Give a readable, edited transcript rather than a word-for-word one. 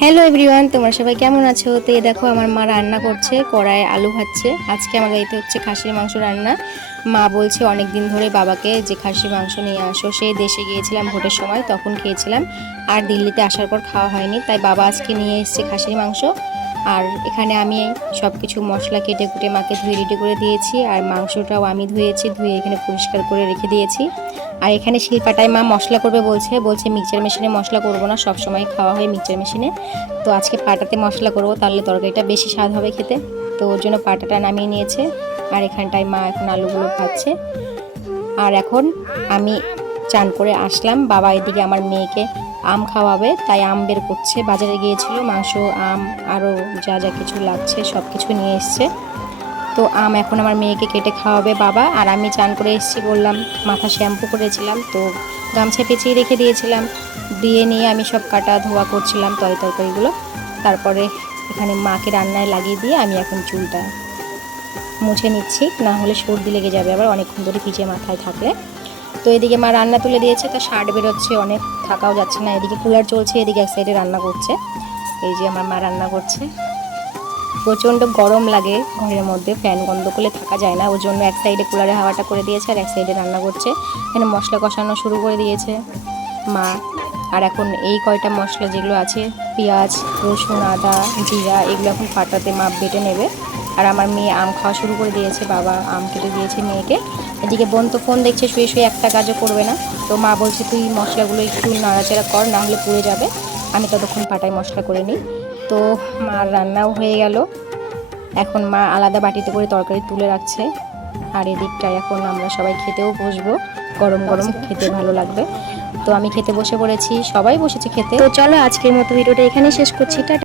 Hello everyone, তোমরা সবাই কেমন আছো? তো এই দেখো আমার মা রান্না করছে, কড়াইয়ে আলু ভাজছে। আজকে আমার বাড়িতে হচ্ছে খাসির মাংস রান্না। মা বলছে অনেক দিন ধরে বাবাকে যে খাসির মাংস নিয়ে আসো। সেই দেশে গিয়েছিলাম ভোটের সময়, তখন খেয়েছিলাম, আর দিল্লিতে আসার পর খাওয়া হয়নি, তাই বাবা আজকে নিয়ে এসেছে খাসির মাংস। আর এখানে আমি সব কিছু মশলা কেটে কুটে মাকে ধুয়ে রেডি করে দিয়েছি, আর মাংসটাও আমি ধুয়েছি, ধুয়ে এখানে পরিষ্কার করে রেখে দিয়েছি। আর এখানে শিলপাটায় মা মশলা করবে বলছে মিক্সচার মেশিনে মশলা করব না, সব সময় খাওয়া হয় মিক্সচার মেশিনে। তো আজকে পাটাতে মশলা করব, তাহলে তরকারিটা বেশি স্বাদ হবে খেতে। তো ওর জন্য পাটাটা নামিয়ে নিয়েছে। আর এখানটায় মা এখন আলুগুলো ভাজছে। আর এখন আমি চান করে আসলাম, বাবা এদিকে আমার মেয়েকে আম খাওয়াবে, তাই আম বের করছে। বাজারে গিয়েছিল, মাংস, আম, আরও যা যা কিছু লাগছে সব কিছু নিয়ে এসছে। তো আম এখন আমার মেয়েকে কেটে খাওয়াবে বাবা। আর আমি চান করে এসেছি, বললাম মাথা শ্যাম্পু করেছিলাম, তো গামছা পেঁচিয়ে রেখে দিয়েছিলাম, দিয়ে নিয়ে আমি সব কাটা ধোয়া করছিলাম তরকারিগুলো। তারপরে এখানে মাকে রান্নায় লাগিয়ে দিয়ে আমি এখন চুলটা মুছে নিচ্ছি, না হলে সর্দি লেগে যাবে আবার অনেকক্ষণ ধরে ভিজে মাথায় থাকলে। তো এদিকে মা রান্না তুলে দিয়েছে, তা শার্ট বেরোচ্ছে, অনেক থাকাও যাচ্ছে না। এদিকে কুলার চলছে, এদিকে এক সাইডে রান্না করছে। এই যে আমার মা রান্না করছে। প্রচণ্ড গরম লাগে ঘরের মধ্যে, ফ্যান বন্ধ করলে থাকা যায় না, ওই জন্য এক সাইডে কুলারে হাওয়াটা করে দিয়েছে আর এক সাইডে রান্না করছে। এখানে মশলা কষানো শুরু করে দিয়েছে মা। আর এখন এই কয়টা মশলা যেগুলো আছে, পেঁয়াজ, রসুন, আদা, জিরা, এগুলো এখন পাটাতে মা বেটে নেবে। আর আমার মেয়ে আম খাওয়া শুরু করে দিয়েছে, বাবা আম কেটে দিয়েছে মেয়েকে। এদিকে বোন তো ফোন দেখছে, শুয়ে শুয়ে একটা কাজও করবে না। তো মা বলছে তুই মশলাগুলো একটু নাড়াচাড়া কর, না হলে পুড়ে যাবে, আমি ততক্ষণ পাটায় মশলা করে নিই। তো মার রান্নাও হয়ে গেল। এখন মা আলাদা বাটিতে করে তরকারি তুলে রাখছে। আর এদিকটায় এখন আমরা সবাই খেতেও বসবো, গরম গরম খেতে ভালো লাগবে। তো আমি খেতে বসে পড়েছি, সবাই বসেছে খেতে। তো চলো আজকের মতো ভিডিওটা এখানেই শেষ করছি। টাটা।